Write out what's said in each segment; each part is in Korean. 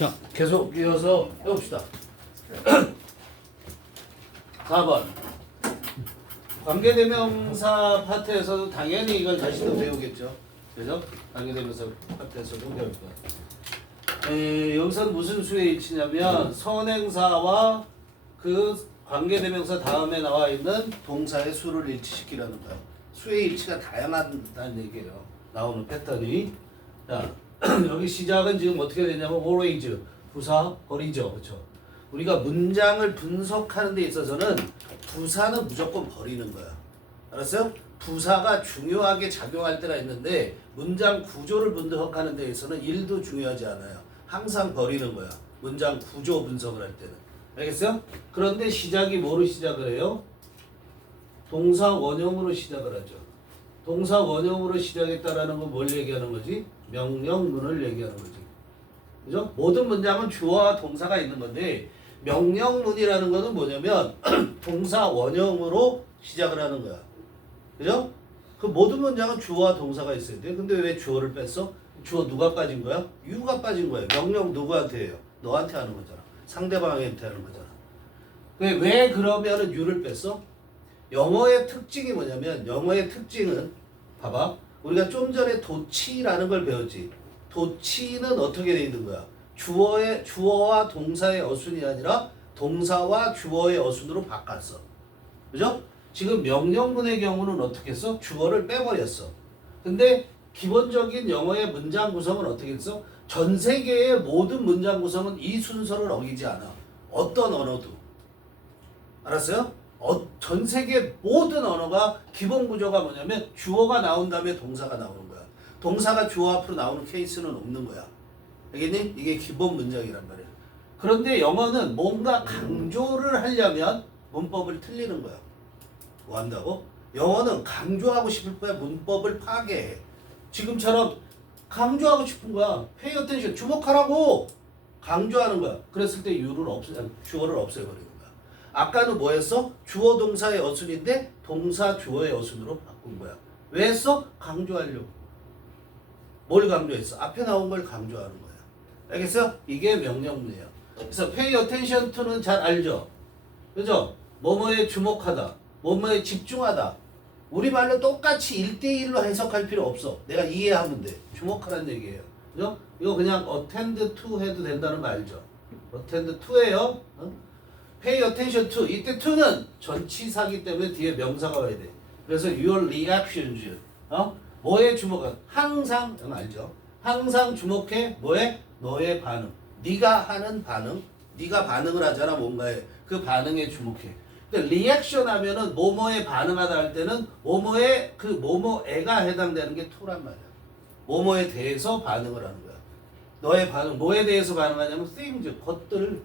자, 계속 이어서 해봅시다. 4번. 관계대명사 파트에서도 당연히 이걸 다시도 배우겠죠. 그죠? 관계대명사 파트에서도 배울 거야. 여기서는 무슨 수의 일치냐면 선행사와 그 관계대명사 다음에 나와 있는 동사의 수를 일치시키라는 거야. 수의 일치가 다양하다는 얘기예요. 나오는 패턴이. 자, 여기 시작은 지금 어떻게 되냐면 always, 부사, 버리죠. 그렇죠? 우리가 문장을 분석하는 데 있어서는 부사는 무조건 버리는 거야. 알았어요? 부사가 중요하게 작용할 때가 있는데 문장 구조를 분석하는 데 있어서는 일도 중요하지 않아요. 항상 버리는 거야. 문장 구조 분석을 할 때는. 알겠어요? 그런데 시작이 뭐로 시작을 해요? 동사 원형으로 시작을 하죠. 동사 원형으로 시작했다라는 건 뭘 얘기하는 거지? 명령문을 얘기하는 거지. 그죠? 모든 문장은 주어와 동사가 있는 건데 명령문이라는 거는 뭐냐면 동사 원형으로 시작을 하는 거야. 그죠? 그 모든 문장은 주어와 동사가 있어야 돼. 근데 왜 주어를 뺐어? 주어 누가 빠진 거야? 유가 빠진 거야. 명령 누구한테 해요? 너한테 하는 거잖아. 상대방한테 하는 거잖아. 왜 그러면은 유를 뺐어? 영어의 특징이 뭐냐면 영어의 특징은 봐봐. 우리가 좀 전에 도치라는 걸 배웠지. 도치는 어떻게 돼 있는 거야? 주어와 동사의 어순이 아니라 동사와 주어의 어순으로 바꿨어. 그죠? 지금 명령문의 경우는 어떻게 했어? 주어를 빼버렸어. 근데 기본적인 영어의 문장 구성은 어떻게 했어? 전 세계의 모든 문장 구성은 이 순서를 어기지 않아. 어떤 언어도. 알았어요? 전 세계 모든 언어가 기본 구조가 뭐냐면 주어가 나온 다음에 동사가 나오는 거야. 동사가 주어 앞으로 나오는 케이스는 없는 거야. 알겠니? 이게 기본 문장이란 말이야. 그런데 영어는 뭔가 강조를 하려면 문법을 틀리는 거야. 뭐 한다고? 영어는 강조하고 싶을 거야. 문법을 파괴해. 지금처럼 강조하고 싶은 거야. pay attention, 주목하라고 강조하는 거야. 그랬을 때 주어를 없애버리는 거야. 아까는 뭐 했어? 주어 동사의 어순인데 동사 주어의 어순으로 바꾼 거야. 왜 했어? 강조하려고. 뭘 강조했어? 앞에 나온 걸 강조하는 거야. 알겠어? 이게 명령문이에요. 그래서 pay attention to는 잘 알죠? 그죠? 뭐뭐에 주목하다. 뭐뭐에 집중하다. 우리말로 똑같이 1대1로 해석할 필요 없어. 내가 이해하면 돼. 주목하라는 얘기예요. 그죠? 이거 그냥 attend to 해도 된다는 거 알죠? attend to예요. pay attention to. 이때 to는 전치사기 때문에 뒤에 명사가 와야 돼. 그래서 your reactions. 뭐에 주목한? 항상, 알죠? 항상 주목해. 뭐에? 너의 반응. 네가 하는 반응. 네가 반응을 하잖아, 뭔가에. 그 반응에 주목해. 근데 리액션 하면은 뭐뭐에 반응하다 할 때는 뭐뭐에 그 뭐뭐에가 해당되는 게 to란 말이야. 뭐뭐에 대해서 반응을 하는 거야. 너의 반응. 뭐에 대해서 반응하냐면 things, 것들.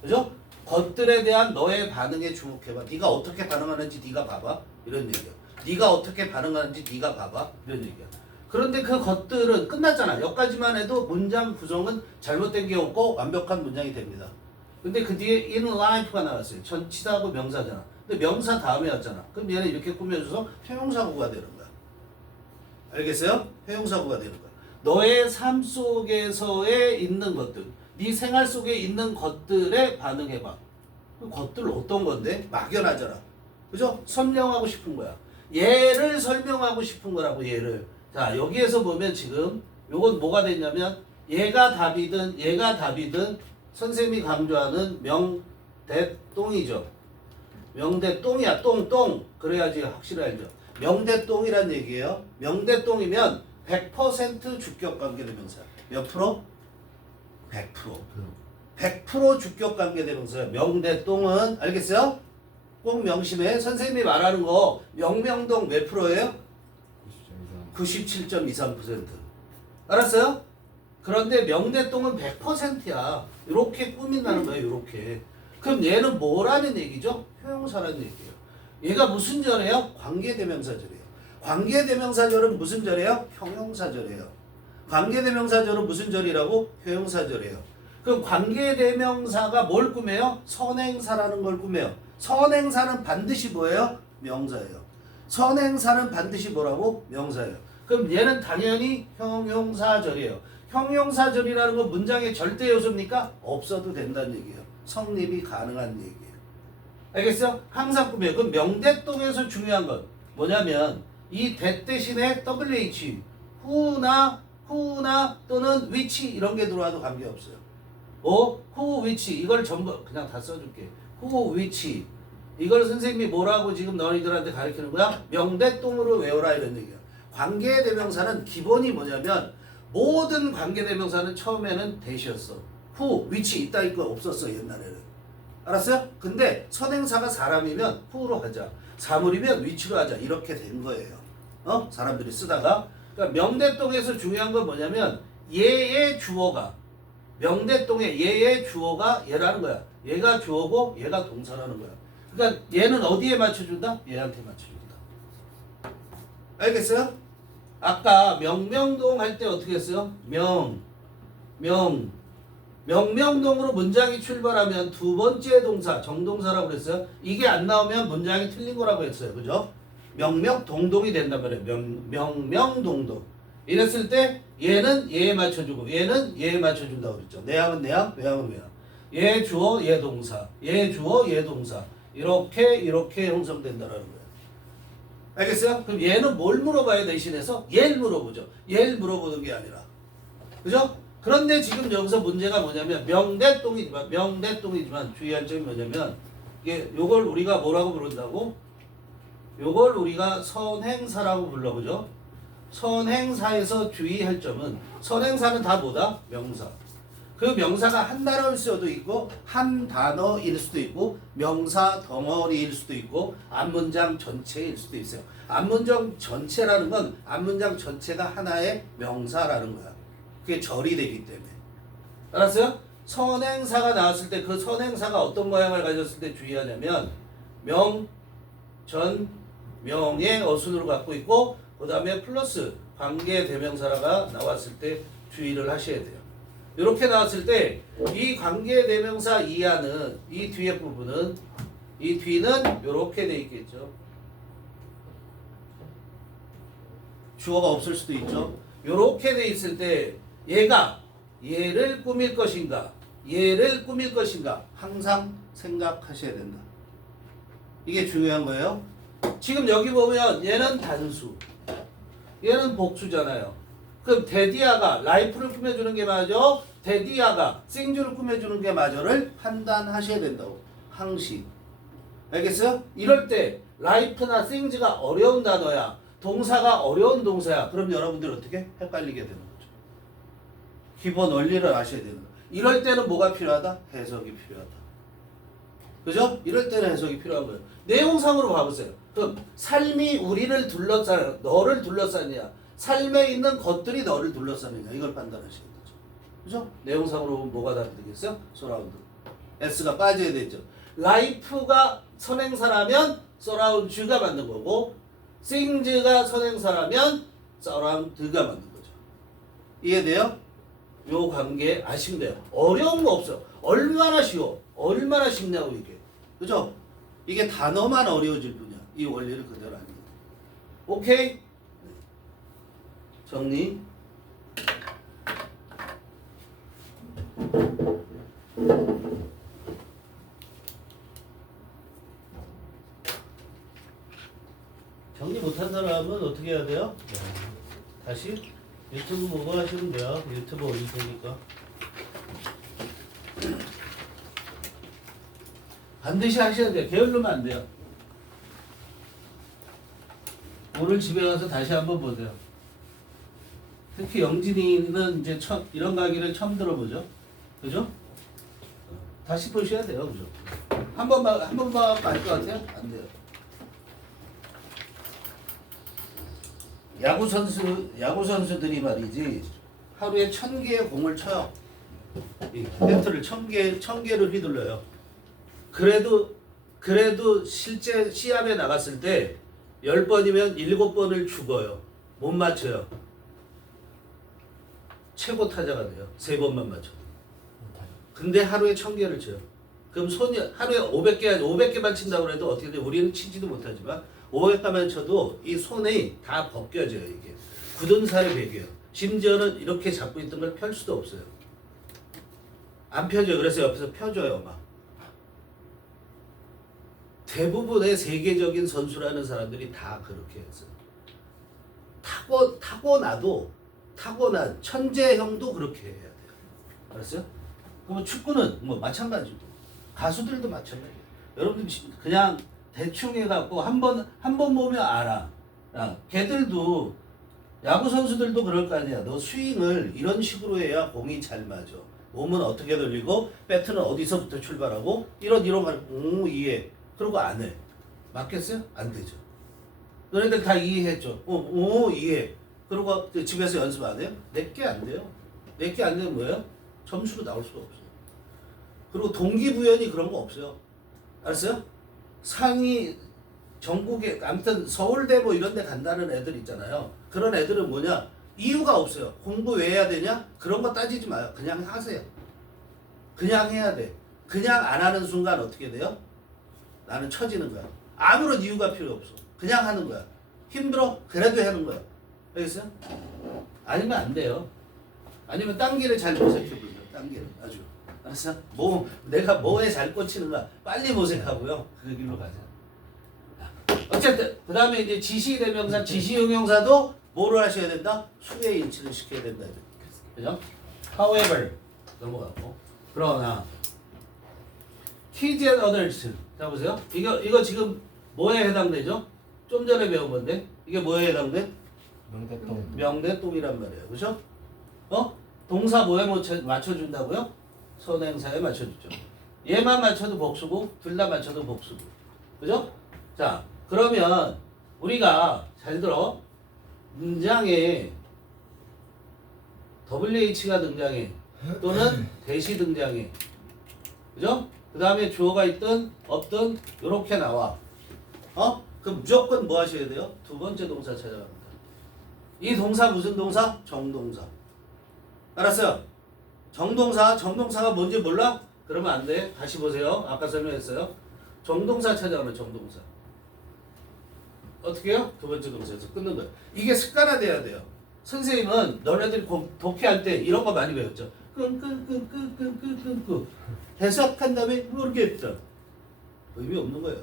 그죠? 것들에 대한 너의 반응에 주목해봐. 네가 어떻게 반응하는지 네가 봐봐. 이런 얘기야. 네가 어떻게 반응하는지 네가 봐봐. 이런 얘기야. 그런데 그 것들은 끝났잖아. 여기까지만 해도 문장 구성은 잘못된 게 없고 완벽한 문장이 됩니다. 근데 그 뒤에 in life가 나왔어요. 전치사하고 명사잖아. 근데 명사 다음에 왔잖아. 그럼 얘는 이렇게 꾸며줘서 형용사구가 되는 거야. 알겠어요? 형용사구가 되는 거야. 너의 삶 속에서에 있는 것들, 네 생활 속에 있는 것들에 반응해봐. 그 것들 어떤 건데? 막연하잖아. 그죠? 설명하고 싶은 거야. 얘를 설명하고 싶은 거라고, 얘를. 자, 여기에서 보면 지금 요건 뭐가 됐냐면 얘가 답이든 선생님이 강조하는 명대똥이죠. 명대똥이야. 똥. 그래야지 확실히 알죠. 명대똥이란 얘기예요. 명대똥이면 100% 주격관계대명사. 몇 프로? 100%. 100% 주격관계대명사야. 명대똥은. 알겠어요? 꼭 명심해. 선생님이 말하는 거 명명동 몇 프로예요? 97.23%. 알았어요? 그런데 명대똥은 100%야. 이렇게 꾸민다는 거예요. 이렇게. 그럼 얘는 뭐라는 얘기죠? 형용사라는 얘기예요. 얘가 무슨 절이에요? 관계대명사절이에요. 관계대명사절은 무슨 절이에요? 형용사절이에요. 관계대명사절은 무슨 절이라고? 형용사절이에요. 그럼 관계대명사가 뭘 꾸며요? 선행사라는 걸 꾸며요. 선행사는 반드시 뭐예요? 명사예요. 선행사는 반드시 뭐라고? 명사예요. 그럼 얘는 당연히 형용사절이에요. 형용사절이라는 건 문장의 절대 요소입니까? 없어도 된다는 얘기예요. 성립이 가능한 얘기예요. 알겠어요? 항상 꾸며요. 그 명대동에서 중요한 건 뭐냐면 이 that 대신에 WH who나 또는 which 이런 게 들어와도 관계없어요. who which 이걸 전부 그냥 다 써줄게. who which 이걸 선생님이 뭐라고 지금 너희들한테 가르치는 거야? 명대동으로 외워라 이런 얘기야. 관계대명사는 기본이 뭐냐면 모든 관계대명사는 처음에는 that이었어. who, which 있다 있고 없었어 옛날에는. 알았어요? 근데 선행사가 사람이면 who로 하자. 사물이면 which로 하자. 이렇게 된 거예요. 사람들이 쓰다가. 그러니까 명대동에서 중요한 건 뭐냐면 얘의 주어가 명대동의 얘의 주어가 얘라는 거야. 얘가 주어고 얘가 동사라는 거야. 그러니까 얘는 어디에 맞춰준다? 얘한테 맞춰준다. 알겠어요? 아까 명명동 할 때 어떻게 했어요? 명명동으로 문장이 출발하면 두 번째 동사 정동사라고 그랬어요. 이게 안 나오면 문장이 틀린 거라고 했어요. 그죠? 명명동동이 된단 말이에요. 명명동동. 이랬을 때 얘는 얘에 맞춰주고 얘는 얘에 맞춰준다고 그랬죠. 내항은 내항, 외항은 외항. 얘 주어, 얘 동사. 얘 주어, 얘 동사. 이렇게 형성된다라는 거예요. 알겠어요? 그럼 얘는 뭘 물어봐야 대신해서 얘를 물어보죠. 얘를 물어보는 게 아니라. 그죠? 그런데 지금 여기서 문제가 뭐냐면 명대동이지만 주의할 점이 뭐냐면 요걸 우리가 뭐라고 부른다고? 요걸 우리가 선행사라고 불러보죠. 선행사에서 주의할 점은 선행사는 다 뭐다? 명사. 그 명사가 한 단어일 수도 있고 한 단어일 수도 있고 명사 덩어리일 수도 있고 앞문장 전체일 수도 있어요. 앞문장 전체라는 건 앞문장 전체가 하나의 명사라는 거야. 그게 절이 되기 때문에. 알았어요? 선행사가 나왔을 때 그 선행사가 어떤 모양을 가졌을 때 주의하냐면 명, 전, 명의 어순으로 갖고 있고 그 다음에 플러스 관계대명사가 나왔을 때 주의를 하셔야 돼요. 이렇게 나왔을 때 이 관계대명사 이하는 이 뒤에 부분은 이 뒤는 이렇게 돼 있겠죠. 주어가 없을 수도 있죠. 이렇게 돼 있을 때 얘가 얘를 꾸밀 것인가 얘를 꾸밀 것인가 항상 생각하셔야 된다. 이게 중요한 거예요. 지금 여기 보면 얘는 단수 얘는 복수잖아요. 그럼 데디아가 라이프를 꾸며주는 게 맞아? 데디아가 생주를 꾸며주는 게 맞아를 판단하셔야 된다고. 항시. 알겠어요? 이럴 때 라이프나 생즈가 어려운 단어야. 동사가 어려운 동사야. 그럼 여러분들 어떻게? 헷갈리게 되는 거죠. 기본 원리를 아셔야 되는 거예요. 이럴 때는 뭐가 필요하다? 해석이 필요하다. 그죠? 이럴 때는 해석이 필요한 거예요. 내용상으로 봐보세요. 그럼 삶이 우리를 둘러싸 너를 둘러싸느냐 삶에 있는 것들이 너를 둘러싸느냐 이걸 판단하시는 거죠. 그죠? 내용상으로 보면 뭐가 답이 되겠어요? 서라운드. S가 빠져야 되죠. 라이프가 선행사라면 서라운드가 맞는 거고 싱즈가 선행사라면 서라운드가 맞는 거죠. 이해돼요? 요 관계 아시면 돼요. 어려운 거 없어. 얼마나 쉬워. 얼마나 쉽냐고 이게. 그죠? 이게 단어만 어려워질 뿐이야. 이 원리를 그대로 합니다. 오케이? 정리. 정리 못한 사람은 어떻게 해야 돼요? 다시 유튜브 보고 하시면 돼요. 유튜브 올릴 테니까. 반드시 하셔야 돼요. 게을르면 안 돼요. 오늘 집에 가서 다시 한번 보세요. 특히 영진이는 이제 이런 강의를 처음 들어보죠. 그죠? 다시 보셔야 돼요. 그죠? 한 번만 알 것 같아요? 안 돼요. 야구 선수들이 말이지 하루에 1000개의 공을 쳐요. 이 배트를 1000개를 휘둘러요. 그래도 실제 시합에 나갔을 때 10번이면 7번을 죽어요. 못 맞춰요. 최고 타자가 돼요. 3번만 맞춰도. 근데 하루에 1000개를 쳐요. 그럼 손이 하루에 500개만 친다고 해도 어떻게 돼? 우리는 치지도 못하지만 500개만 쳐도 이 손이 다 벗겨져요. 이게 굳은 살이 배겨요. 심지어는 이렇게 잡고 있던 걸 펼 수도 없어요. 안 펴져요. 그래서 옆에서 펴줘요, 막. 대부분의 세계적인 선수라는 사람들이 다 그렇게 했어요. 타고난 천재형도 그렇게 해야 돼요. 알았어요? 그러면 축구는 뭐 마찬가지고 가수들도 마찬가지예요. 여러분들 그냥 대충 해갖고 한 번 보면 알아. 걔들도 야구 선수들도 그럴 거 아니야. 너 스윙을 이런 식으로 해야 공이 잘 맞아. 몸은 어떻게 돌리고 배트는 어디서부터 출발하고 이런 가지고 이해. 그러고 안 해. 맞겠어요? 안 되죠. 너네들 다 이해했죠? 이해. 그러고 집에서 연습 안 해요? 내게 안 돼요. 내게 안 되면 뭐예요? 점수로 나올 수가 없어요. 그리고 동기부여니 그런 거 없어요. 알았어요? 상위 전국에 아무튼 서울대 뭐 이런 데 간다는 애들 있잖아요. 그런 애들은 뭐냐? 이유가 없어요. 공부 왜 해야 되냐? 그런 거 따지지 마요. 그냥 하세요. 그냥 해야 돼. 그냥 안 하는 순간 어떻게 돼요? 나는 처지는 거야. 아무런 이유가 필요 없어. 그냥 하는 거야. 힘들어? 그래도 하는 거야. 알겠어요? 아니면 안 돼요. 아니면 딴 길을 잘 모색해보세요. 딴 길을 아주. 알았어? 내가 뭐에 잘 꽂히는가 빨리 모색하고요. 그 길로 가자. 어쨌든 그 다음에 이제 지시대명사, 지시응용사도 뭐를 하셔야 된다? 수에 인치를 시켜야 된다. 그죠? However 넘어가고. 그러나 kids and others. 자 보세요. 이거 지금 뭐에 해당되죠? 좀 전에 배운 건데 이게 뭐에 해당돼? 명대동. 명대동이란 말이에요. 그죠? 동사 뭐에 맞춰준다고요? 선행사에 맞춰주죠. 얘만 맞춰도 복수고 둘 다 맞춰도 복수고. 그죠? 자 그러면 우리가 잘 들어. 문장에 WH가 등장해. 또는 대시 등장해. 그죠? 그 다음에 주어가 있든 없든 이렇게 나와. 그럼 무조건 뭐 하셔야 돼요? 두 번째 동사 찾아갑니다. 이 동사 무슨 동사? 정동사. 알았어요? 정동사가 뭔지 몰라? 그러면 안 돼. 다시 보세요. 아까 설명했어요. 정동사 찾아가면 정동사. 어떻게 해요? 두 번째 동사에서 끊는 거예요. 이게 습관화돼야 돼요. 선생님은 너네들 독해할 때 이런 거 많이 배웠죠. 끈 해석한 다음에 모르겠다. 의미 없는 거예요.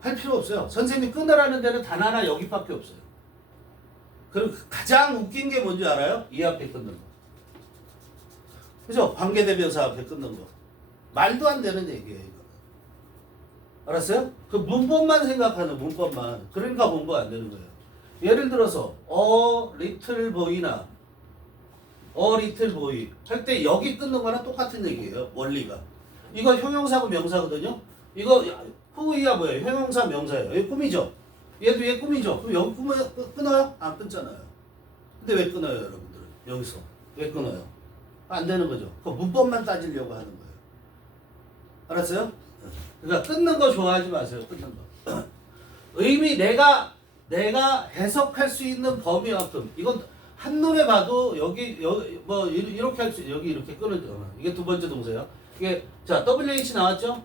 할 필요 없어요. 선생님이 끊으라는 데는 단 하나 여기밖에 없어요. 그리고 가장 웃긴 게 뭔지 알아요? 이 앞에 끊는 거. 그죠? 관계대명사 앞에 끊는 거. 말도 안 되는 얘기예요. 이거. 알았어요? 그 문법만 생각하는 문법만. 그러니까 공부 안 되는 거예요. 예를 들어서 little boy나 little boy 할 때 여기 끊는 거랑 똑같은 얘기예요. 원리가. 이거 형용사고 명사거든요. 이거 who야 뭐예요? 형용사 명사예요. 얘 꿈이죠. 얘도 얘 꿈이죠. 그럼 여기 끊어요? 안 끊잖아요. 근데 왜 끊어요, 여러분들은? 여기서 왜 끊어요? 안 되는 거죠. 그 문법만 따지려고 하는 거예요. 알았어요? 그러니까 끊는 거 좋아하지 마세요. 끊는 거. 의미 내가 해석할 수 있는 범위만큼 이건 한눈에 봐도 여기 뭐 이렇게 할 수 여기 이렇게 끊어져. 이게 두 번째 동사예요. 이게 자 WH 나왔죠?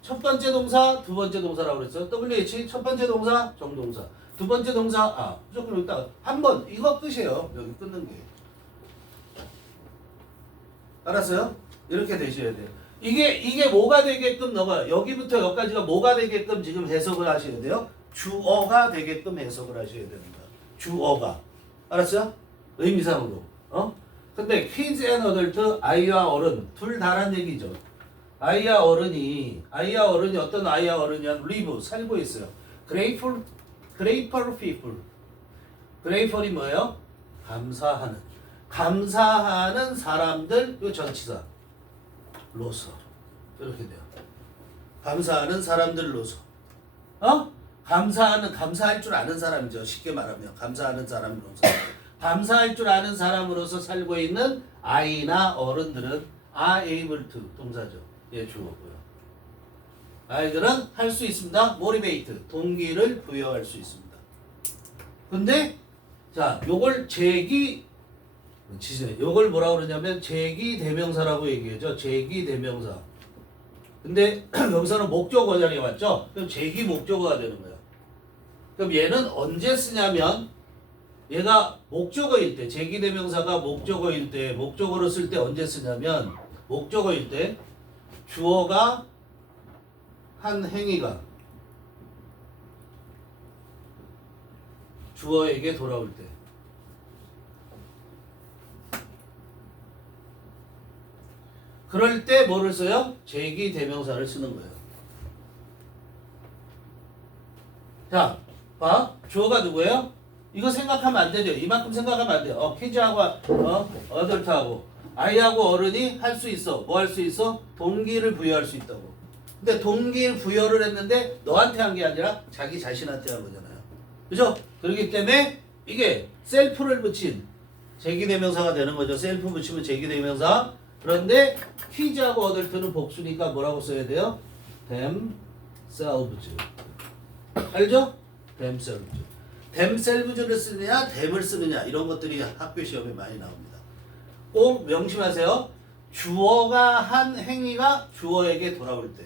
첫 번째 동사, 두 번째 동사라고 그랬어요. WH 첫 번째 동사, 정동사. 두 번째 동사 무조건 여기다가 한 번 이거 끝이에요. 여기 끊는 게. 알았어요? 이렇게 되셔야 돼요. 이게 뭐가 되게끔 너가 여기부터 여기까지가 뭐가 되게끔 지금 해석을 하셔야 돼요. 주어가 되게끔 해석을 하셔야 됩니다. 주어가. 알았어요? 의미상으로. 근데 kids and adult, 아이와 어른 둘 다란 얘기죠. 아이와 어른이 어떤 아이와 어른이야? live 살고 있어요. grateful people. grateful이 뭐예요? 감사하는 사람들, 이 전치사 로서 이렇게 돼요. 감사하는 사람들로서. 감사할 줄 아는 사람이죠. 쉽게 말하면 감사하는 사람으로서. 감사할 줄 아는 사람으로서 살고 있는 아이나 어른들은 are able to 동사죠. 예, 주어고요. 아이들은 할 수 있습니다. motivate 동기를 부여할 수 있습니다. 근데 자, 요걸 요걸 뭐라고 그러냐면 제기대명사라고 얘기하죠. 제기대명사. 근데 여기서는 목적어장에 왔죠. 그럼 제기목적어가 되는 거예요. 그럼 얘는 언제 쓰냐면 얘가 목적어일 때, 제기대명사가 목적어일 때, 목적어로 쓸 때 언제 쓰냐면, 목적어일 때 주어가 한 행위가 주어에게 돌아올 때. 그럴 때 뭐를 써요? 제기대명사를 쓰는 거예요. 자, 봐. 주어가 누구예요? 이거 생각하면 안 되죠. 이만큼 생각하면 안 돼요. 키즈하고 어덜트하고 아이하고 어른이 할 수 있어. 뭐 할 수 있어? 동기를 부여할 수 있다고. 근데 동기를 부여를 했는데 너한테 한 게 아니라 자기 자신한테 한 거잖아요. 그죠? 그렇기 때문에 이게 셀프를 붙인 제기대명사가 되는 거죠. 셀프 붙이면 제기대명사. 그런데 퀴즈하고 어덜트는 복수니까 뭐라고 써야 돼요? themselves. 알죠? themselves. themselves를 쓰느냐, them을 쓰느냐 이런 것들이 학교 시험에 많이 나옵니다. 꼭 명심하세요. 주어가 한 행위가 주어에게 돌아올 때.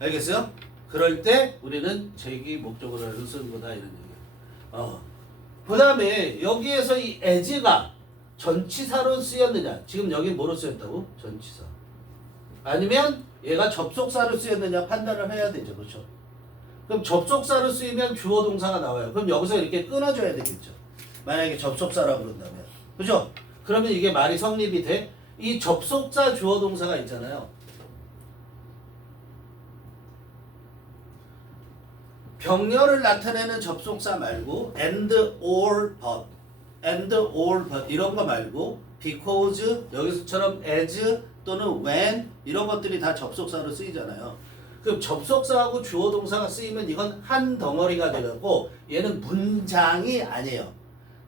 알겠어요? 그럴 때 우리는 제기 목적어를 쓰는 거다 이런 얘기예요. 그 다음에 여기에서 이 as가 전치사로 쓰였느냐. 지금 여기 뭐로 쓰였다고? 전치사. 아니면 얘가 접속사로 쓰였느냐 판단을 해야 되죠. 그렇죠? 그럼 접속사로 쓰이면 주어 동사가 나와요. 그럼 여기서 이렇게 끊어줘야 되겠죠. 만약에 접속사라고 그런다면. 그죠? 그러면 이게 말이 성립이 돼? 이 접속사 주어 동사가 있잖아요. 병렬을 나타내는 접속사 말고 and, or, but 이런 거 말고 because 여기서처럼 as 또는 when 이런 것들이 다 접속사로 쓰이잖아요. 그럼 접속사하고 주어 동사가 쓰이면 이건 한 덩어리가 되고 얘는 문장이 아니에요.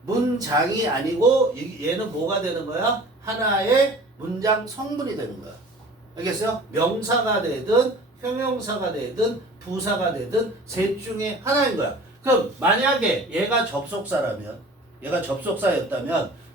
문장이 아니고 얘는 뭐가 되는 거야? 하나의 문장 성분이 되는 거야. 알겠어요? 명사가 되든 형용사가 되든 부사가 되든 셋 중에 하나인 거야. 그럼 만약에 얘가 접속사였다면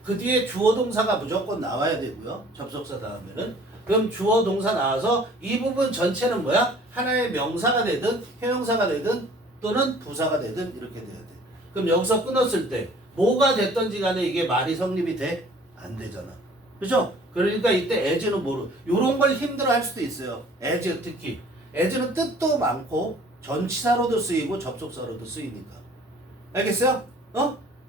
그 뒤에 주어 동사가 무조건 나와야 되고요. 접속사 다음에는. 그럼 주어 동사 나와서 이 부분 전체는 뭐야? 하나의 명사가 되든 형용사가 되든 또는 부사가 되든 이렇게 돼야 돼. 그럼 여기서 끊었을 때 뭐가 됐던지 간에 이게 말이 성립이 돼? 안 되잖아. 그죠? 그러니까 이때 as는 뭐로 요런 걸 힘들어 할 수도 있어요. as 특히. as는 뜻도 많고 전치사로도 쓰이고 접속사로도 쓰이니까. 알겠어요?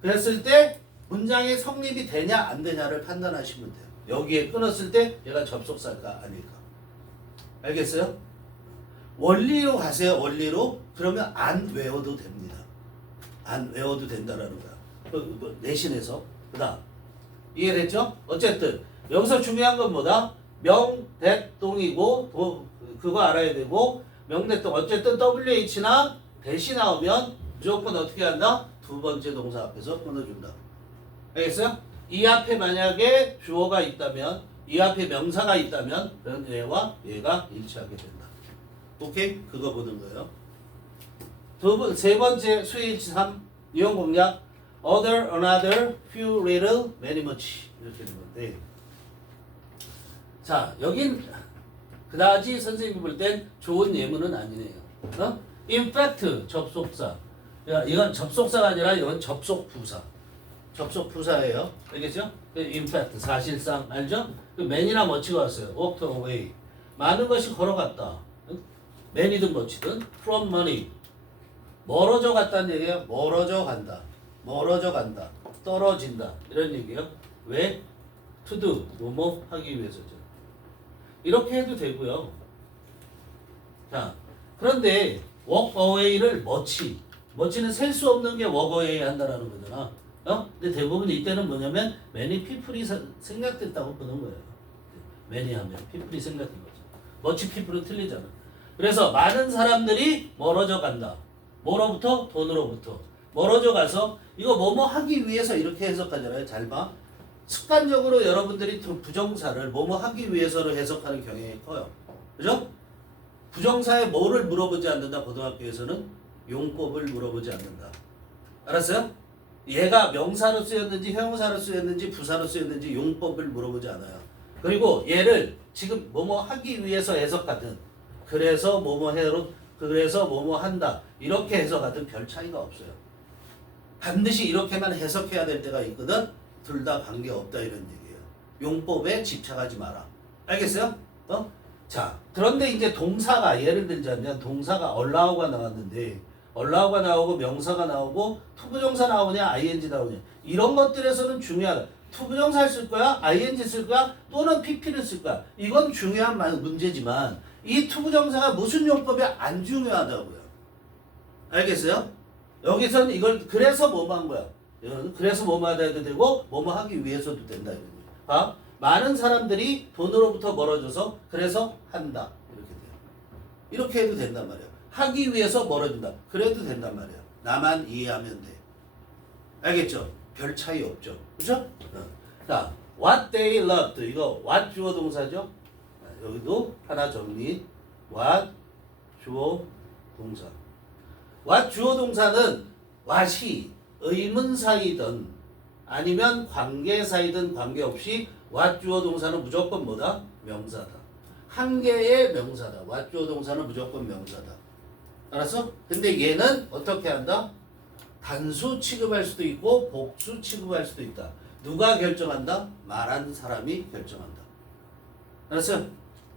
그랬을 때 문장의 성립이 되냐 안 되냐를 판단하시면 돼요. 여기에 끊었을 때 얘가 접속사일까 아닐까. 알겠어요? 원리로 가세요. 원리로. 그러면 안 외워도 됩니다. 안 외워도 된다라는 거야. 내신에서. 그 다음 이해됐죠? 어쨌든 여기서 중요한 건 뭐다? 명대동이고 그거 알아야 되고 명대동 어쨌든 WH나 대시 나오면 무조건 어떻게 한다? 두 번째 동사 앞에서 끊어준다. 알겠어요? 이 앞에 만약에 주어가 있다면 이 앞에 명사가 있다면 그런 얘와 얘가 일치하게 된다. 오케이? 그거 보는 거예요. 세 번째 수일치 3 이용 공략 other, another, few, little, many, much 이렇게 되는 건데 자 여긴 그다지 선생님이 볼 땐 좋은 예문은 아니네요. in fact 접속사. 이건 접속사가 아니라 이건 접속부사. 접속부사예요. 알겠죠? in fact 사실상 알죠? man이나 much가 왔어요. walked away. 많은 것이 걸어갔다. man이든 much든 from money. 멀어져 갔다는 얘기예요. 멀어져 간다. 멀어져 간다. 떨어진다. 이런 얘기예요. 왜? to do. 뭐뭐 하기 위해서죠. 이렇게 해도 되고요. 자, 그런데 walk away를 much는 셀 수 없는 게 walk away 한다라는 거잖아. 근데 대부분 이때는 뭐냐면 many people이 생략됐다고 보는 거예요. many 하면 people이 생략된 거죠. much people은 틀리잖아. 그래서 많은 사람들이 멀어져 간다. 뭐로부터? 돈으로부터. 멀어져 가서 이거 뭐뭐 하기 위해서 이렇게 해석하잖아요. 잘 봐. 습관적으로 여러분들이 부정사를 뭐뭐 하기 위해서로 해석하는 경향이 커요. 그죠? 부정사에 뭐를 물어보지 않는다. 고등학교에서는 용법을 물어보지 않는다. 알았어요? 얘가 명사로 쓰였는지 형용사로 쓰였는지 부사로 쓰였는지 용법을 물어보지 않아요. 그리고 얘를 지금 뭐뭐 하기 위해서 해석하든 그래서 뭐뭐 해로 그래서 뭐뭐 한다 이렇게 해석하든 별 차이가 없어요. 반드시 이렇게만 해석해야 될 때가 있거든. 둘 다 관계없다 이런 얘기예요. 용법에 집착하지 마라. 알겠어요? 자, 그런데 이제 동사가 예를 들자면 동사가 allow 나왔는데 allow 나오고 명사가 나오고 투부정사 나오냐 ing 나오냐 이런 것들에서는 중요하다. 투부정사를 쓸 거야? ing 쓸 거야? 또는 pp를 쓸 거야? 이건 중요한 문제지만 이 투부정사가 무슨 용법에 안 중요하다고요. 알겠어요? 여기서는 이걸 그래서 뭐뭐 한 거야. 그래서 뭐뭐 하다 해도 되고 뭐뭐 하기 위해서도 된다 이런 거야. 많은 사람들이 돈으로부터 멀어져서 그래서 한다. 이렇게 돼요. 이렇게 해도 된단 말이야. 하기 위해서 멀어진다. 그래도 된단 말이야. 나만 이해하면 돼. 알겠죠? 별 차이 없죠. 그죠? 자, what they loved. 이거 what 주어 동사죠? 여기도 하나 정리. what 주어 동사. what 주어 동사는 what이 의문사이든 아니면 관계사이든 관계없이 what 주어 동사는 무조건 뭐다? 명사다. 한 개의 명사다. what 주어 동사는 무조건 명사다. 알았어? 근데 얘는 어떻게 한다? 단수 취급할 수도 있고 복수 취급할 수도 있다. 누가 결정한다? 말한 사람이 결정한다. 알았어?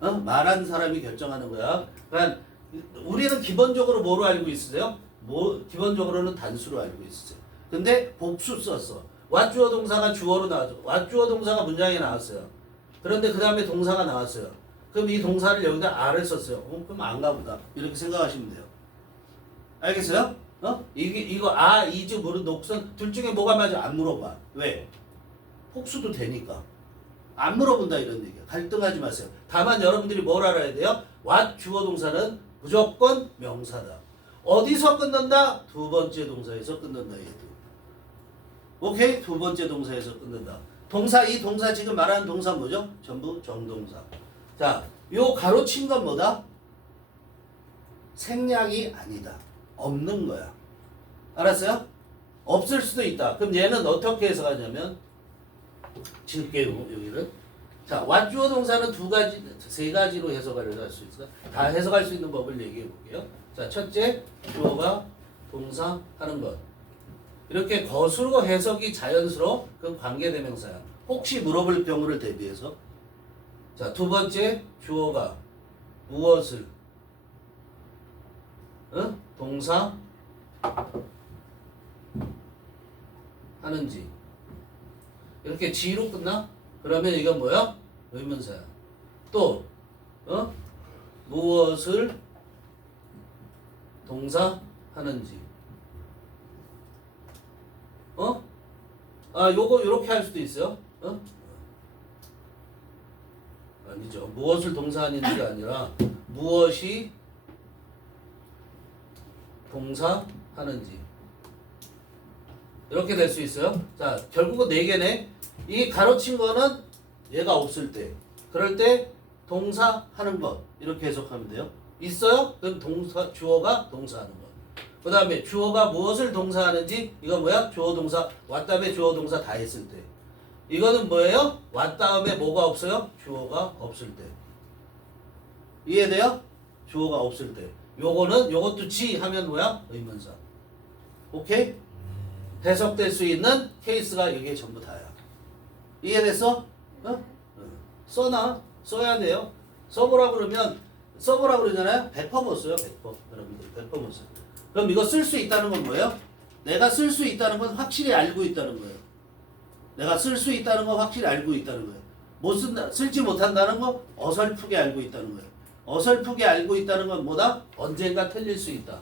말한 사람이 결정하는 거야. 그러니까 우리는 기본적으로 뭐로 알고 있으세요? 기본적으로는 단수로 알고 있으세요. 근데 복수 썼어. what 주어 동사가 주어로 나왔죠. what 주어 동사가 문장에 나왔어요. 그런데 그 다음에 동사가 나왔어요. 그럼 이 동사를 여기다 R을 썼어요. 그럼 안가 보다. 이렇게 생각하시면 돼요. 알겠어요? 이거 is, 녹선 둘 중에 뭐가 맞아? 안 물어봐. 왜? 복수도 되니까. 안 물어본다 이런 얘기야. 갈등하지 마세요. 다만 여러분들이 뭘 알아야 돼요? what 주어 동사는 무조건 명사다. 어디서 끊는다? 두 번째 동사에서 끊는다. 얘도. 오케이? 두 번째 동사에서 끊는다. 이 동사 지금 말하는 동사 뭐죠? 전부 정동사. 자, 요 가로친 건 뭐다? 생략이 아니다. 없는 거야. 알았어요? 없을 수도 있다. 그럼 얘는 어떻게 해석하냐면 지울게요. 여기를. 자, what 주어 동사는 세 가지로 해석을 할 수 있어. 다 해석할 수 있는 법을 얘기해 볼게요. 자, 첫째, 주어가 동사 하는 것. 이렇게 거수로 해석이 자연스러워. 그럼 관계대명사야. 혹시 물어볼 경우를 대비해서. 자, 두 번째, 주어가 무엇을 동사 하는지. 이렇게 지로 끝나? 그러면 이건 뭐야? 의문사야. 또 무엇을 동사 하는지. 요거 요렇게 할 수도 있어요. 아니죠. 무엇을 동사하는지가 아니라 무엇이 동사하는지. 이렇게 될 수 있어요. 자, 결국은 4개네. 이 가로친 거는 얘가 없을 때. 그럴 때 동사하는 것. 이렇게 해석하면 돼요. 있어요? 그럼 주어가 동사하는 것. 그 다음에 주어가 무엇을 동사하는지. 이건 뭐야? 주어 동사. 왔 다음에 주어 동사 다 했을 때. 이거는 뭐예요? 왔 다음에 뭐가 없어요? 주어가 없을 때. 이해돼요? 주어가 없을 때. 요것도 지 하면 뭐야? 의문사. 오케이? 해석될 수 있는 케이스가 이게 전부 다야. 이해됐어? 써야 돼요. 써보라고 그러잖아요? 100% 못 써요. 100%. 여러분들 100% 못 써요. 그럼 이거 쓸 수 있다는 건 뭐예요? 내가 쓸 수 있다는 건 확실히 알고 있다는 거예요. 내가 쓸 수 있다는 건 확실히 알고 있다는 거예요. 쓸지 못한다는 건 어설프게 알고 있다는 거예요. 어설프게 알고 있다는 건 뭐다? 언젠가 틀릴 수 있다.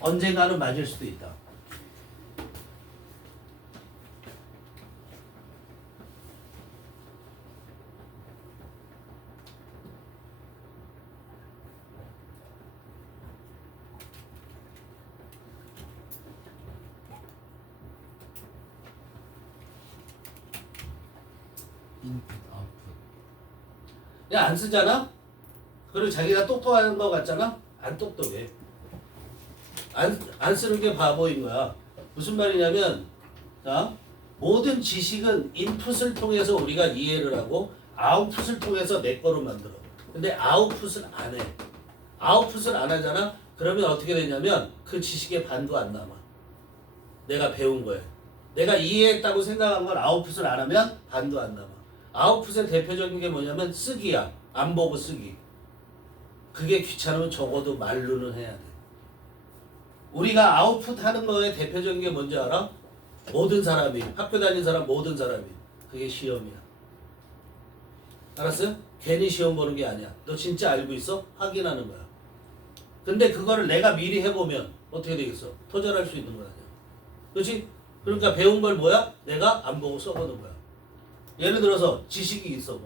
언젠가는 맞을 수도 있다. 인풋 아웃풋. 야, 안 쓰잖아? 그리고 자기가 똑똑한 거 같잖아? 안 똑똑해. 안 쓰는 게 바보인 거야. 무슨 말이냐면, 자, 모든 지식은 인풋을 통해서 우리가 이해를 하고 아웃풋을 통해서 내 거로 만들어. 근데 아웃풋을 안 해. 아웃풋을 안 하잖아? 그러면 어떻게 되냐면 그 지식의 반도 안 남아. 내가 배운 거예요. 내가 이해했다고 생각한 걸 아웃풋을 안 하면 반도 안 남아. 아웃풋의 대표적인 게 뭐냐면 쓰기야. 안 보고 쓰기. 그게 귀찮으면 적어도 말로는 해야 돼. 우리가 아웃풋 하는 거에 대표적인 게 뭔지 알아? 모든 사람이, 학교 다니는 사람 모든 사람이. 그게 시험이야. 알았어요? 괜히 시험 보는 게 아니야. 너 진짜 알고 있어? 확인하는 거야. 근데 그거를 내가 미리 해보면 어떻게 되겠어? 토절할 수 있는 거 아니야. 그렇지? 그러니까 배운 걸 뭐야? 내가 안 보고 써보는 거야. 예를 들어서 지식이 있어.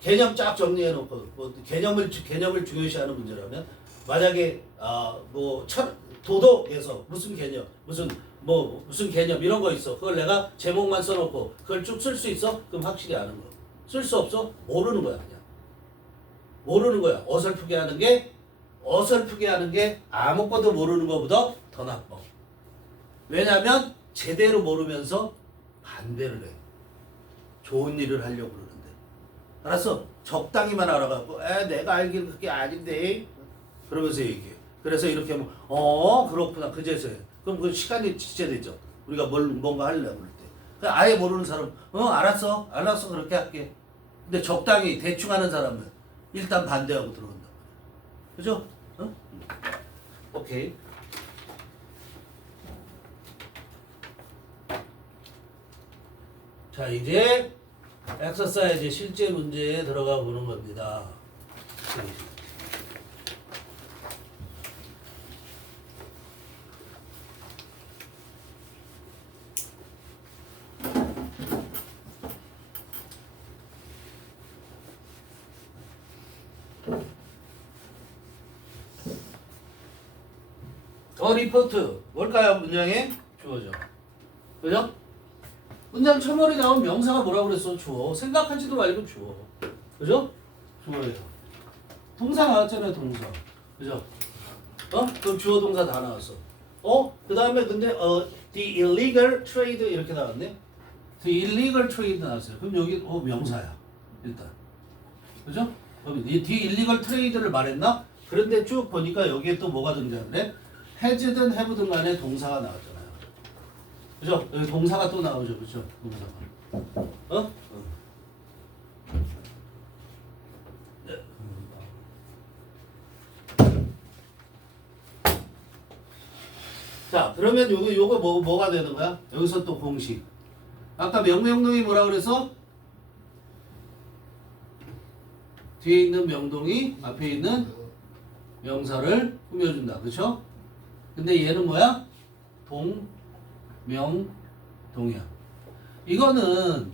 개념 쫙 정리해놓고 개념을 중요시하는 문제라면 만약에 도덕에서 무슨 개념 무슨 개념 이런 거 있어. 그걸 내가 제목만 써놓고 그걸 쭉 쓸 수 있어? 그럼 확실히 아는 거. 쓸 수 없어? 모르는 거야 그냥. 모르는 거야. 어설프게 하는 게 아무것도 모르는 것보다 더 나빠. 왜냐면 제대로 모르면서 반대를 해. 좋은 일을 하려고 그러는데. 알았어? 적당히만 알아갖고 내가 알기는 그게 아닌데 그러면서 얘기해. 그래서 이렇게 하면 그렇구나 그제서야. 그럼 그 시간이 지체되죠. 우리가 뭔가 하려고 그럴 때. 그냥 아예 모르는 사람 알았어 그렇게 할게. 근데 적당히 대충 하는 사람은 일단 반대하고 들어온다. 그죠? 오케이. 자 이제 엑서사이즈 실제 문제에 들어가 보는 겁니다. 리포트 뭘까요? 문장에 주어져. 그죠? 문장 첫머리 나오면 명사가 뭐라고 그랬어? 주어. 생각하지도 말고 주어. 그죠? 주어예요. 동사 나왔잖아요, 동사. 그죠? 그럼 주어 동사 다 나왔어. 그 다음에 근데 the illegal trade 이렇게 나왔네. the illegal trade 나왔어요. 그럼 여기 명사야. 일단. 그죠? 그럼 the illegal trade를 말했나? 그런데 쭉 보니까 여기에 또 뭐가 등장해? has든 have든 간에 동사가 나왔잖아요. 그죠? 여기 동사가 또 나오죠. 그죠? 동사가. 네. 자, 그러면 요거 뭐가 되는 거야? 여기서 또 공식. 아까 명명동이 뭐라 그래서? 뒤에 있는 명동이 앞에 있는 명사를 꾸며준다. 그쵸? 근데 얘는 뭐야? 동명동이야. 이거는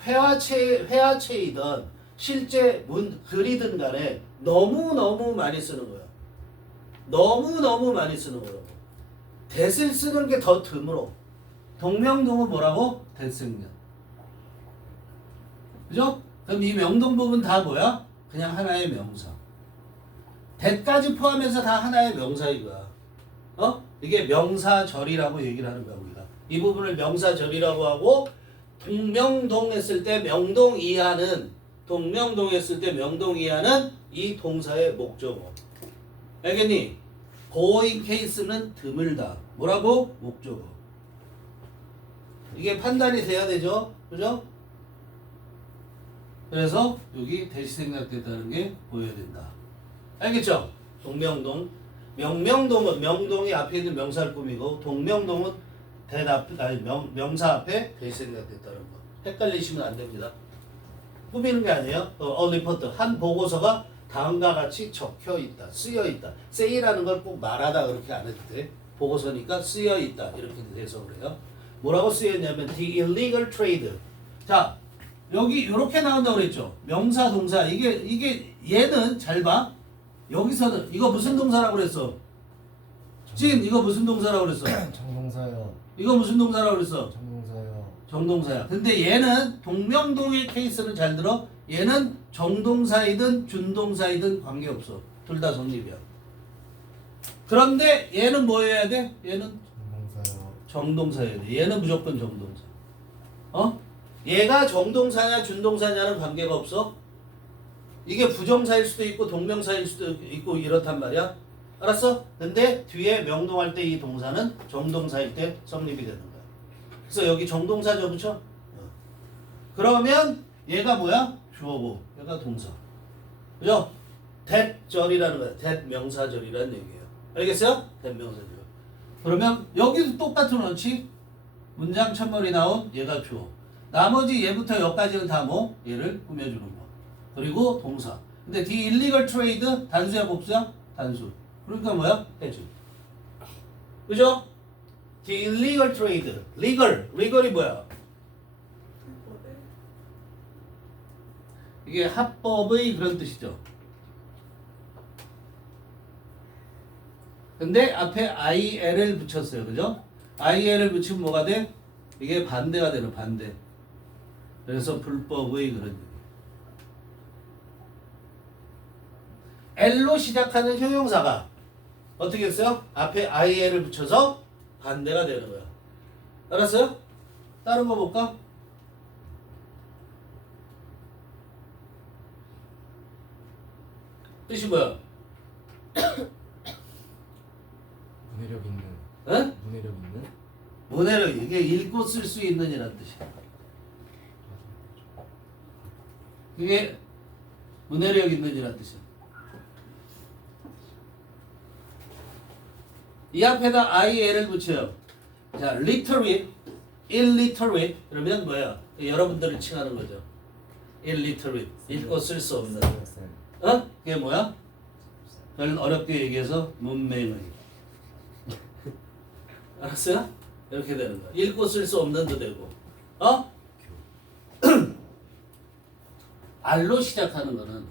회화체이든 실제 글이든 간에 너무너무 많이 쓰는 거야. 너무너무 많이 쓰는 거라고. 대을 쓰는 게 더 드물어. 동명동은 뭐라고? 대승년. 그죠? 그럼 이 명동 부분 다 뭐야? 그냥 하나의 명사. 대까지 포함해서 다 하나의 명사인 거야. 이게 명사절이라고 얘기를 하는 거야, 우리가. 이 부분을 명사절이라고 하고, 동명동 했을 때 명동 이하는 이 동사의 목적어. 알겠니? 고인 케이스는 드물다. 뭐라고? 목적어. 이게 판단이 돼야 되죠? 그죠? 그래서 여기 대시 생략됐다는 게 보여야 된다. 알겠죠? 동명동. 명명동은 명동이 앞에 있는 명사를 꾸미고 동명동은 명사 앞에 대시 생략됐다는 거. 헷갈리시면 안 됩니다. 꾸미는 게 아니에요. 리포트 한 보고서가 다음과 같이 적혀 있다, 쓰여 있다. say라는 걸 꼭 말하다 그렇게 안 해도 돼. 보고서니까 쓰여 있다 이렇게 돼서 그래요. 뭐라고 쓰였냐면 the illegal trade. 자 여기 이렇게 나온다고 그랬죠. 명사 동사 이게 얘는 잘 봐. 여기서는 이거 무슨 동사라고 그랬어? 진 이거 무슨 동사라고 그랬어? 정동사요. 이거 무슨 동사라고 그랬어? 정동사요. 정동사야. 근데 얘는 동명동의 케이스는 잘 들어. 얘는 정동사이든 준동사이든 관계없어. 둘 다 성립이야. 그런데 얘는 뭐여야 돼? 얘는 정동사요. 정동사여야 돼. 얘는 무조건 정동사. 얘가 정동사냐 준동사냐는 관계가 없어. 이게 부정사일 수도 있고 동명사일 수도 있고 이렇단 말이야. 알았어? 근데 뒤에 명동할 때 이 동사는 정동사일 때 성립이 되는 거야. 그래서 여기 정동사죠, 그쵸? 그러면 얘가 뭐야? 주어고 얘가 동사. 그죠? that절이라는 거야. that 명사절이라는 얘기예요. 알겠어요? that 명사절. 그러면 여기도 똑같은 원칙. 문장 첫머리 나온 얘가 주어. 나머지 얘부터 여기까지는 다 뭐? 얘를 꾸며주는 거. 그리고 동사. 근데 the illegal trade 단수야 복수야? 단수. 그러니까 뭐야? 해주. 그죠? the illegal trade. legal이 뭐야? 이게 합법의 그런 뜻이죠. 근데 앞에 IL을 붙였어요. 그죠? IL을 붙이면 뭐가 돼? 이게 반대가 되는 반대. 그래서 불법의 그런 얘기. L로 시작하는 형용사가 어떻게 했어요? 앞에 IL을 붙여서 반대가 되는 거야. 알았어요? 다른 거 볼까? 뜻이 뭐야? 문해력 있는. 응? 문해력 있는. 문해력 이게 읽고 쓸 수 있는 이란 뜻이야. 이게 문해력 있는 이란 뜻이야. 이 앞에다 IL을 붙여요. 자, literate, illiterate 그러면 뭐야? 여러분들을 칭하는 거죠. illiterate, 읽고 쓸 수 없는. 어? 그게 뭐야? 그걸 어렵게 얘기해서 문맹의. 알았어요? 이렇게 되는 거야. 읽고 쓸 수 없는도 되고. 어? R로 시작하는 거는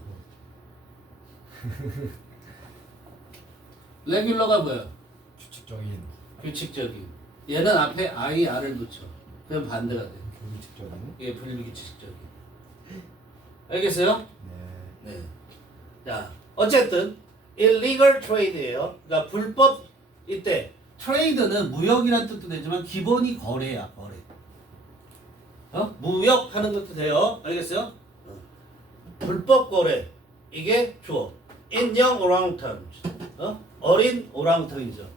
레귤러가 뭐야? 규칙적인. 규칙적인. 얘는 앞에 IR을 붙여. 그럼 반대가 돼. 불규칙적인. 이게 불규칙적인. 알겠어요? 네. 네. 자, 어쨌든 illegal trade예요. 그러니까 불법 이때 trade는 무역이라는 뜻도 되지만 기본이 거래야, 거래. 무역하는 것도 돼요. 알겠어요? 불법 거래 이게 주어. 인형 오랑우탄. 어린 오랑우탄이죠.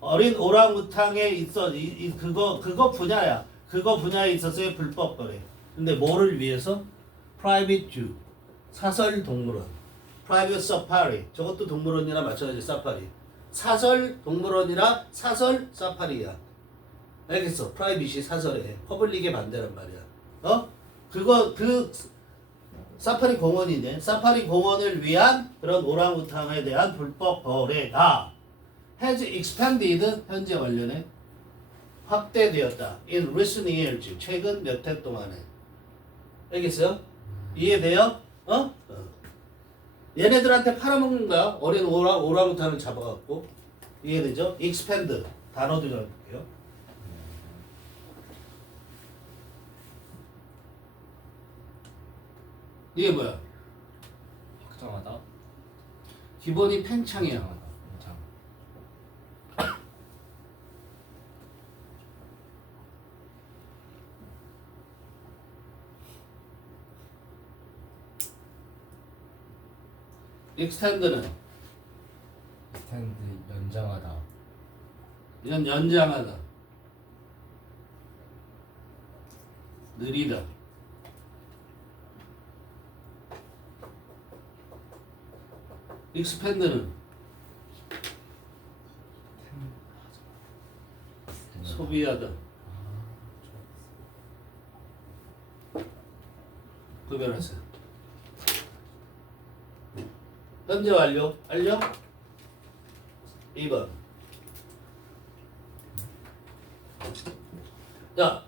어린 오랑우탕에 있어 그거 분야야. 그거 분야에 있어서의 불법 거래. 근데 뭐를 위해서? private zoo. 사설 동물원. private safari. 저것도 동물원이나 마찬가지 사파리. 사설 동물원이나 사설 사파리야. 알겠어? 프라이빗이 사설에 퍼블릭의 반대란 말이야. 그 사파리 공원이네. 사파리 공원을 위한 그런 오랑우탕에 대한 불법 거래가 has expanded 현재 완료네. 확대되었다. in recent years 최근 몇 해 동안에. 알겠어요? 이해돼요? 얘네들한테 팔아먹는 거야. 어린 오랑우탄을 잡아갖고. 이해되죠? expand 단어도 적어볼게요. 이게 뭐야? 확장하다. 기본이 팽창이야. 장. extend는 스탠드 연장하다. 이건 연장하다. 느리다. expand는 소비하다. 구별하세요. 현재 완료. 알죠? 2번. 자,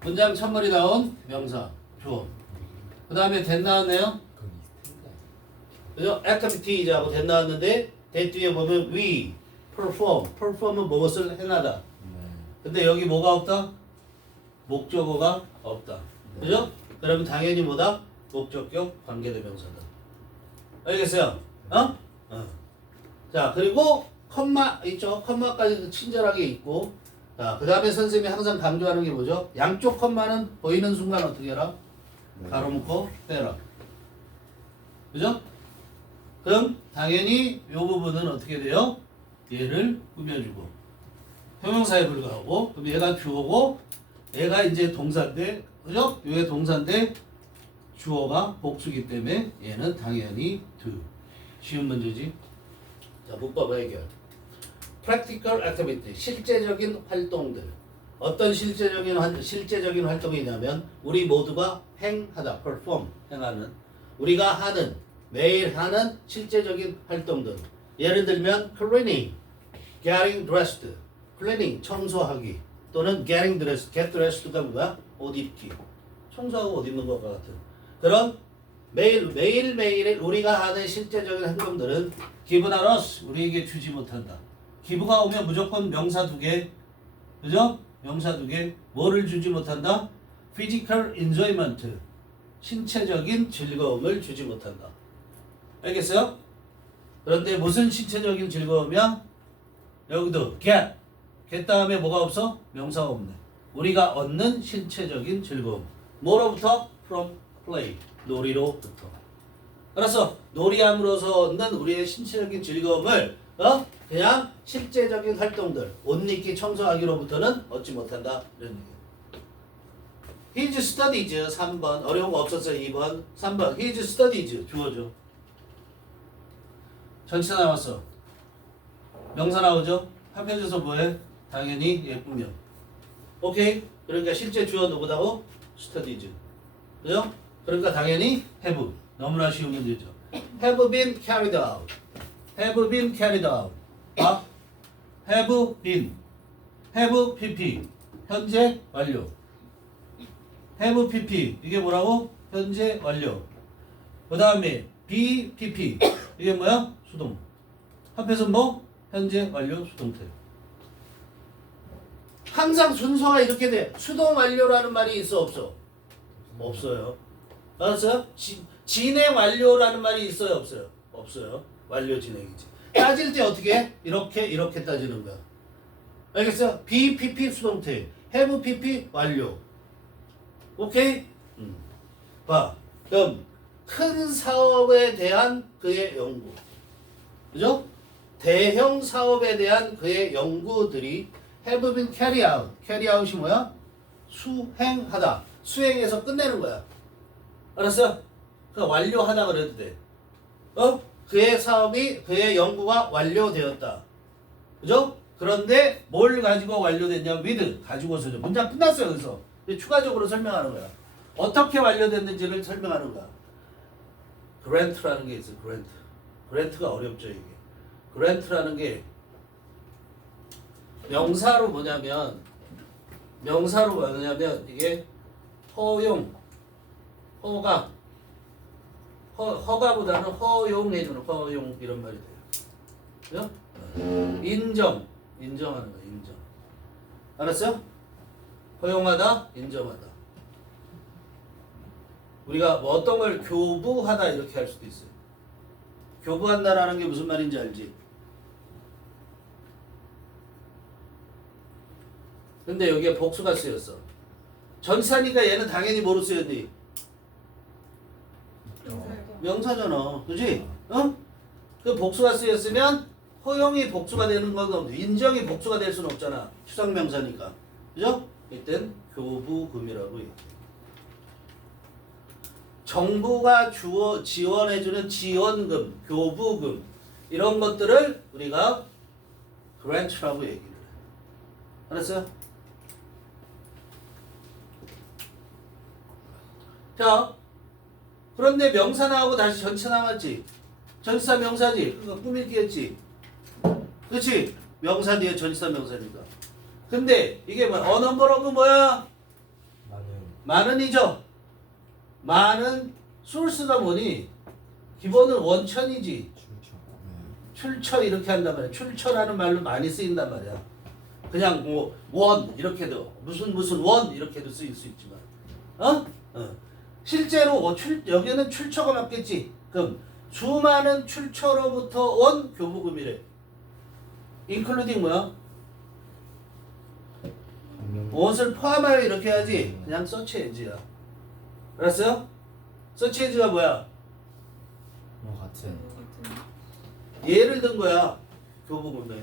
문장 첫머리 나온 명사, 주어. 그 다음에 that 나왔네요. 거기 스탠드. 그죠? activity 하고 that 나왔는데 that 뒤에 보면 we, perform은 무엇을 해나다. 네. 근데 여기 뭐가 없다? 목적어가 없다. 그죠? 그러면 당연히 뭐다? 목적격 관계대명사다. 알겠어요? 자, 그리고 컴마 있죠? 컴마까지도 친절하게 있고. 자, 그 다음에 선생님이 항상 강조하는 게 뭐죠? 양쪽 컴마는 보이는 순간 어떻게 해라? 가로 묶고 빼라. 그죠? 그럼 당연히 이 부분은 어떻게 돼요? 얘를 꾸며주고 형용사에 불과하고 그럼 얘가 주어고 얘가 이제 동사인데 그죠? 이게 동사인데 주어가 복수기 때문에 얘는 당연히 do. 쉬운 문제지. 자, 문법 해결. Practical activity, 실제적인 활동들. 어떤 실제적인 활동이냐면 우리 모두가 행하다, perform, 행하는 우리가 하는 매일 하는 실제적인 활동들. 예를 들면 cleaning, getting dressed, cleaning 청소하기 또는 getting dressed, get dressed가 뭐야? 옷 입기. 청소하고 옷 입는 것과 같은 그런 매일매일 우리가 하는 실제적인 행동들은 given us 우리에게 주지 못한다. 기부가 오면 무조건 명사 두 개, 그죠? 명사 두 개. 뭐를 주지 못한다? physical enjoyment, 신체적인 즐거움을 주지 못한다. 알겠어요? 그런데 무슨 신체적인 즐거움이야? 여기도 get 다음에 뭐가 없어? 명사가 없네. 우리가 얻는 신체적인 즐거움. 뭐로부터? From play, 놀이로부터. 알았어? 놀이함으로써 얻는 우리의 신체적인 즐거움을 그냥 실제적인 활동들, 옷 입기, 청소하기로부터는 얻지 못한다. 이런 얘기야. His studies 3번 어려운 거 없었어요. 2번 3번 His studies 주어줘. 전치사 나왔어. 명사 나오죠? 합해져서 뭐해? 당연히 예쁘면. 오케이? 그러니까 실제 주어 누구다고? studies. 그죠? 그러니까 당연히 have. 너무나 쉬운 문제죠. have been carried out. have been carried out. 아? have been. have pp. 현재 완료. have pp. 이게 뭐라고? 현재 완료. 그 다음에 be pp. 이게 뭐야? 수동. 합해서 뭐? 현재 완료 수동태. 항상 순서가 이렇게 돼. 수동 완료라는 말이 있어 없어? 없어요. 알았어요? 진행 완료라는 말이 있어요 없어요? 없어요. 완료 진행이지. 따질 때 어떻게 해? 이렇게 따지는 거야. 알겠어요? be pp 수동태. have pp 완료. 오케이? 봐. 그럼 큰 사업에 대한 그의 연구. 그죠? 대형 사업에 대한 그의 연구들이 have been carry out. carry out이 뭐야? 수행하다. 수행해서 끝내는 거야. 알았어? 그 완료하다 그래도 돼. 그의 사업이, 그의 연구가 완료되었다. 그죠? 그런데 뭘 가지고 완료됐냐? with 가지고서 문장 끝났어요. 그래서 추가적으로 설명하는 거야. 어떻게 완료됐는지를 설명하는 거야. grant라는 게 있어. grant가 어렵죠 이게. grant라는 게 명사로 뭐냐면 이게 허용, 허가, 허가보다는 허용해주는 허용 이런 말이 돼요. 그죠? 인정하는 거 인정. 알았어요? 허용하다, 인정하다. 우리가 뭐 어떤 걸 교부하다 이렇게 할 수도 있어요. 교부한다라는 게 무슨 말인지 알지? 근데 여기에 복수가 쓰였어. 전사니까 얘는 당연히 뭐로 쓰였니? 명사잖아. 그지? 그 복수가 쓰였으면 허용이 복수가 되는 건 없는데 인정이 복수가 될 수는 없잖아. 추상명사니까. 그죠? 이땐 교부금이라고 얘기해. 정부가 지원해주는 지원금, 교부금 이런 것들을 우리가 grant라고 얘기를 해. 알았어요? 자, 그런데 명사 나오고 다시 전치사 나왔지. 전치사 명사지. 그거 꾸밀기였지. 그렇지? 명사 뒤에 전치사 명사니까. 근데 이게 뭐야? 어넘버러브 뭐야? 많은이죠. 많은 소스가 뭐니? 기본은 원천이지. 출처 이렇게 한단 말이야. 출처라는 말로 많이 쓰인단 말이야. 그냥 뭐 원 이렇게도 무슨 원 이렇게도 쓰일 수 있지만 실제로 여기는 출처가 맞겠지. 그럼 수많은 출처로부터 온 교부금이래. including 뭐야? 무엇을 포함하여 이렇게 해야지. 그냥 search as야. 알았어요? search as가 뭐야? 같은. 예를 든 거야. 교부분에.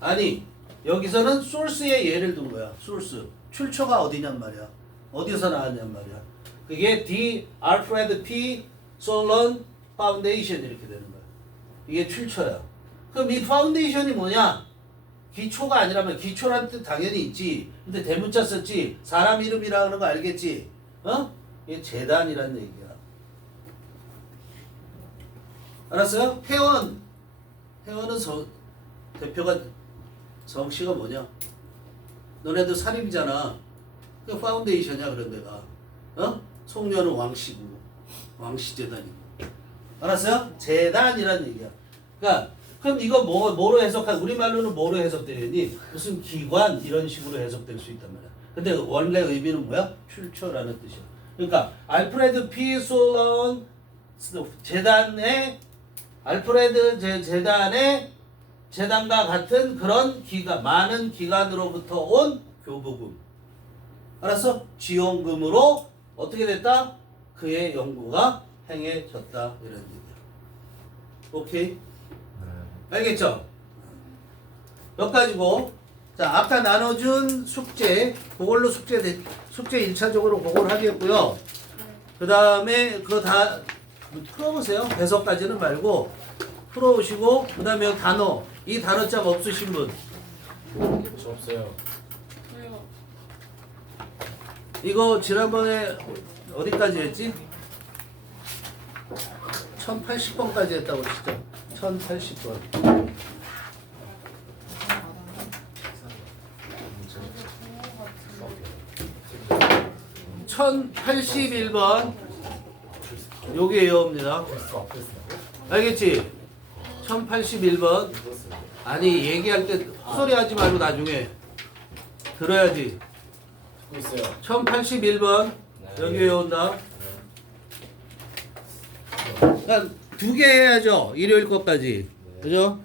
아니 여기서는 source의 예를 든 거야. source. 출처가 어디냔 말이야. 어디서 나왔냔 말이야. 그게 The Alfred P. Solon Foundation 이렇게 되는 거야. 이게 출처야. 그럼 이 파운데이션이 뭐냐? 기초가 아니라면 기초란 뜻 당연히 있지. 근데 대문자 썼지. 사람 이름이라는 거 알겠지? 어? 이게 재단이란 얘기야. 알았어요? 회원. 회원은 대표가 정씨가 뭐냐? 너네들 사립이잖아. 그 파운데이션이야 그런 데가. 어? 송년은 왕씨고 왕씨재단이고. 알았어요? 재단이란 얘기야. 그러니까 그럼 이거 뭐로 해석한? 우리말로는 뭐로 해석되니? 무슨 기관 이런 식으로 해석될 수 있단 말이야. 근데 원래 의미는 뭐야? 출처라는 뜻이야. 그러니까 알프레드 P. 솔론 재단의 알프레드 재단의 재단과 같은 그런 기관, 많은 기관으로부터 온 교부금. 알았어? 지원금으로 어떻게 됐다? 그의 연구가 행해졌다. 이런 얘기야. 오케이? 알겠죠? 여기까지고. 자, 아까 나눠준 숙제, 그걸로 숙제 1차적으로 그걸 하겠고요. 그 다음에 그거 다 풀어보세요. 해석까지는 말고 풀어오시고, 그 다음에 여기 단어, 이 단어장 없으신 분 저 없어요. 이거 지난번에 어디까지 했지? 1080번까지 했다고 했죠. 1080번. 1081번. 요게 외웁니다. 알겠지? 1081번. 아니 얘기할 때 헛소리 하지 말고 나중에 들어야지. 듣고 있어요. 1081번. 여기 외운다. 그러니까 2개 해야죠. 일요일 것까지. 그죠?